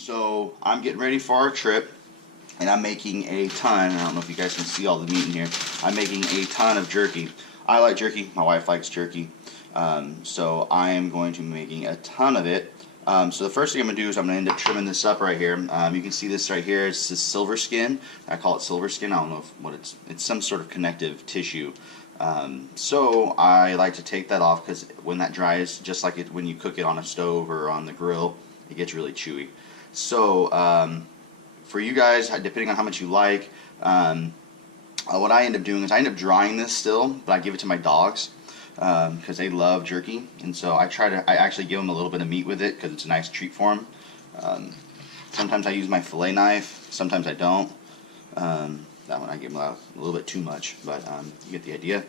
So I'm getting ready for our trip, and I'm making a ton. I don't know if you guys can see all the meat in here. I'm making a ton of jerky. I like jerky. My wife likes jerky. So I am going to be making a ton of it. So the first thing I'm going to do is I'm going to end up trimming this up right here. You can see this right here. It's this silver skin. I call it silver skin. I don't know what it's some sort of connective tissue. So I like to take that off because when that dries, just like when you cook it on a stove or on the grill, it gets really chewy. So for you guys, depending on how much you like, what I end up doing is I end up drying this still, but I give it to my dogs because they love jerky, and so I actually give them a little bit of meat with it because it's a nice treat for them. Sometimes I use my fillet knife, sometimes I don't. That one I give them a little bit too much, but you get the idea.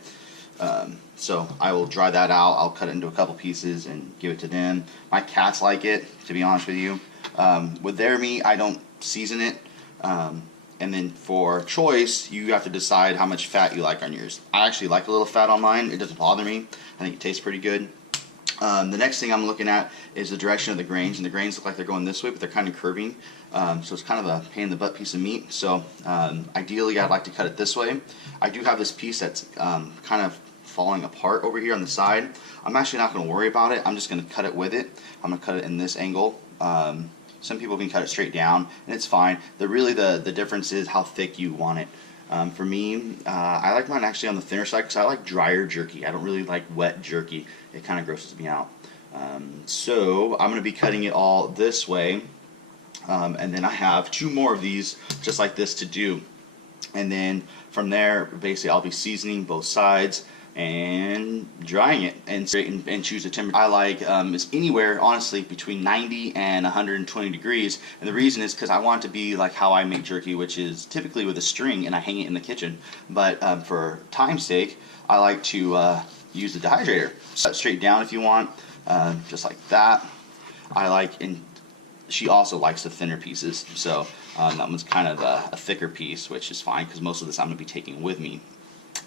So I will dry that out. I'll cut it into a couple pieces and give it to them. My cats like it, to be honest with you. With their meat, I don't season it. And then for choice, you have to decide how much fat you like on yours. I actually like a little fat on mine. It doesn't bother me. I think it tastes pretty good. The next thing I'm looking at is the direction of the grains, and the grains look like they're going this way, but they're kind of curving. So it's kind of a pain in the butt piece of meat. So ideally, I'd like to cut it this way. I do have this piece that's kind of falling apart over here on the side. I'm actually not going to worry about it. I'm just going to cut it with it. I'm going to cut it in this angle. Some people can cut it straight down, and it's fine. The difference is how thick you want it. For me, I like mine actually on the thinner side because I like drier jerky. I don't really like wet jerky. It kind of grosses me out. So I'm going to be cutting it all this way, and then I have 2 more of these just like this to do. And then from there, basically, I'll be seasoning both sides and drying it and choose a temperature I like. Is anywhere honestly between 90 and 120 degrees, and the reason is because I want it to be like how I make jerky, which is typically with a string and I hang it in the kitchen, but for time's sake I like to use the dehydrator. Set straight down if you want, just like that. I like, and she also likes the thinner pieces, so that one's kind of a thicker piece, which is fine because most of this I'm going to be taking with me.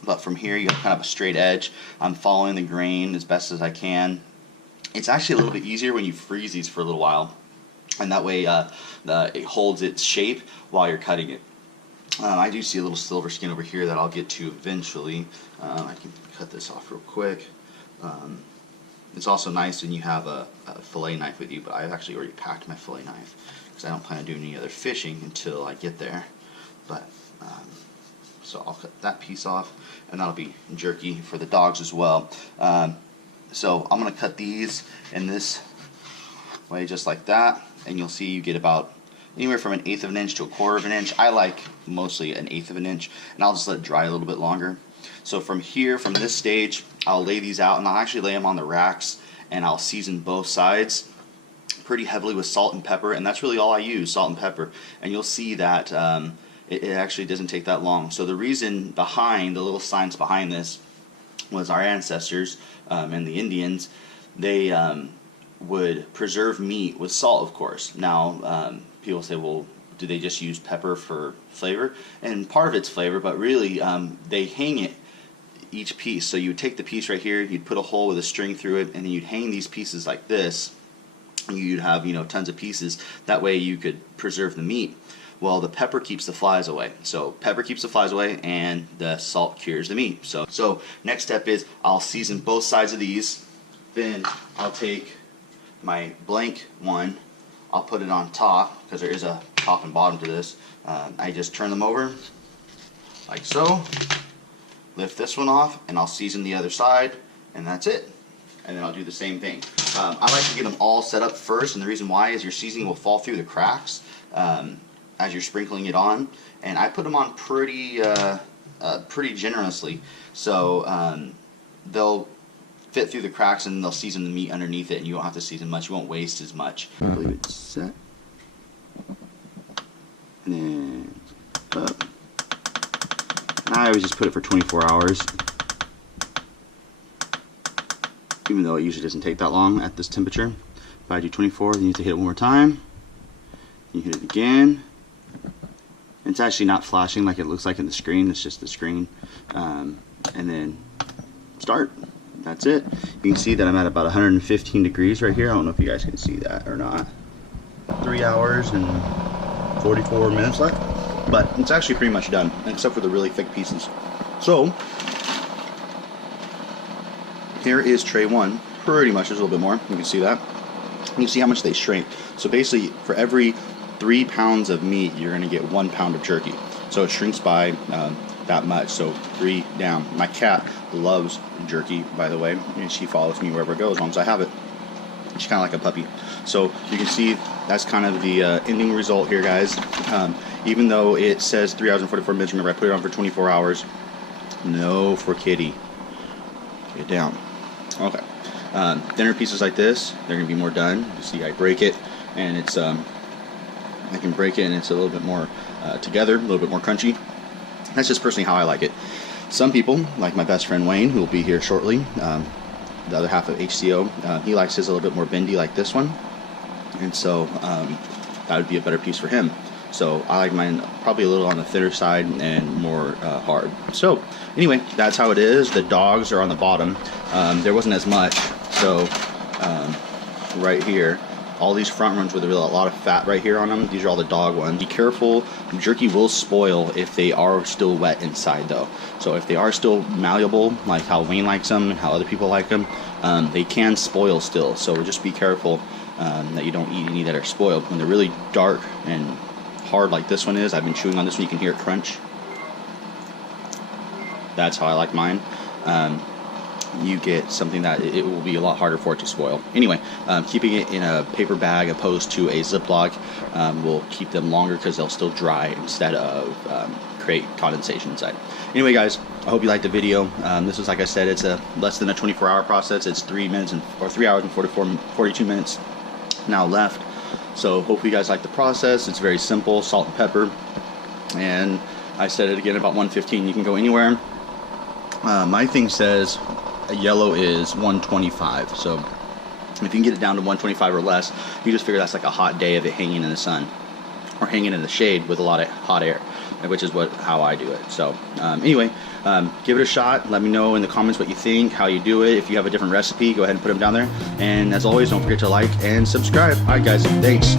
But from here you have kind of a straight edge. I'm following the grain as best as I can. It's actually a little bit easier when you freeze these for a little while, and that way it holds its shape while you're cutting it. I do see a little silver skin over here that I'll get to eventually. I can cut this off real quick. It's also nice when you have a fillet knife with you, but I've actually already packed my fillet knife because I don't plan on doing any other fishing until I get there. But so I'll cut that piece off, and that'll be jerky for the dogs as well. So I'm going to cut these in this way, just like that, and you'll see you get about anywhere from 1/8 of an inch to 1/4 of an inch. I like mostly 1/8 of an inch, and I'll just let it dry a little bit longer. So from here, from this stage, I'll lay these out, and I'll actually lay them on the racks, and I'll season both sides pretty heavily with salt and pepper, and that's really all I use, salt and pepper. And you'll see that it actually doesn't take that long. So the reason behind, the little science behind this, was our ancestors and the Indians, they would preserve meat with salt, of course. Now, people say, well, do they just use pepper for flavor? And part of it's flavor, but really they hang it, each piece. So you would take the piece right here, you'd put a hole with a string through it, and then you'd hang these pieces like this. You'd have, tons of pieces. That way you could preserve the meat. Well, the pepper keeps the flies away. So pepper keeps the flies away, and the salt cures the meat. So next step is I'll season both sides of these. Then I'll take my blank one, I'll put it on top, because there is a top and bottom to this. I just turn them over like so, lift this one off, and I'll season the other side, and that's it. And then I'll do the same thing. I like to get them all set up first, and the reason why is your seasoning will fall through the cracks as you're sprinkling it on, and I put them on pretty generously, so they'll fit through the cracks, and they'll season the meat underneath it, and you won't have to season much. You won't waste as much. Leave it set, and then up. I always just put it for 24 hours, even though it usually doesn't take that long at this temperature. If I do 24, then you have to hit it one more time. You hit it again. It's actually not flashing like it looks like in the screen. It's just the screen. And then start. That's it. You can see that I'm at about 115 degrees right here. I don't know if you guys can see that or not. 3 hours and 44 minutes left, but it's actually pretty much done, except for the really thick pieces. So here is tray 1. Pretty much, there's a little bit more. You can see that. You can see how much they shrink. So basically, for every 3 pounds of meat, you're going to get 1 pound of jerky. So it shrinks by that much. So 3 down. My cat loves jerky, by the way, and she follows me wherever it goes as long as I have it. She's kind of like a puppy. So you can see that's kind of the ending result here, guys. Even though it says 3 hours and 44 minutes, remember I put it on for 24 hours. No for kitty. Get down. Okay. Thinner pieces like this, they're going to be more done. You see I break it, and it's I can break it and it's a little bit more together, a little bit more crunchy. That's just personally how I like it. Some people, like my best friend Wayne, who will be here shortly, the other half of HCO, he likes his a little bit more bendy like this one, and so that would be a better piece for him. So I like mine probably a little on the thinner side and more hard. So anyway, that's how it is. The dogs are on the bottom. There wasn't as much, so right here, all these front ones with a lot of fat right here on them, these are all the dog ones. Be careful, jerky will spoil if they are still wet inside though. So if they are still malleable, like how Wayne likes them and how other people like them, they can spoil still. So just be careful that you don't eat any that are spoiled. When they're really dark and hard like this one is, I've been chewing on this one, you can hear it crunch. That's how I like mine. You get something that it will be a lot harder for it to spoil. Anyway, keeping it in a paper bag opposed to a Ziploc will keep them longer because they'll still dry instead of create condensation inside. Anyway, guys, I hope you liked the video. This is, like I said, it's a less than a 24-hour process. It's 3 hours and 42 minutes now left. So hopefully you guys like the process. It's very simple, salt and pepper. And I said it again, about 115. You can go anywhere. My thing says yellow is 125. So if you can get it down to 125 or less, you just figure that's like a hot day of it hanging in the sun or hanging in the shade with a lot of hot air, which is how I do it. So anyway, give it a shot. Let me know in the comments what you think, how you do it. If you have a different recipe, go ahead and put them down there. And as always, don't forget to like and subscribe. All right, guys, thanks.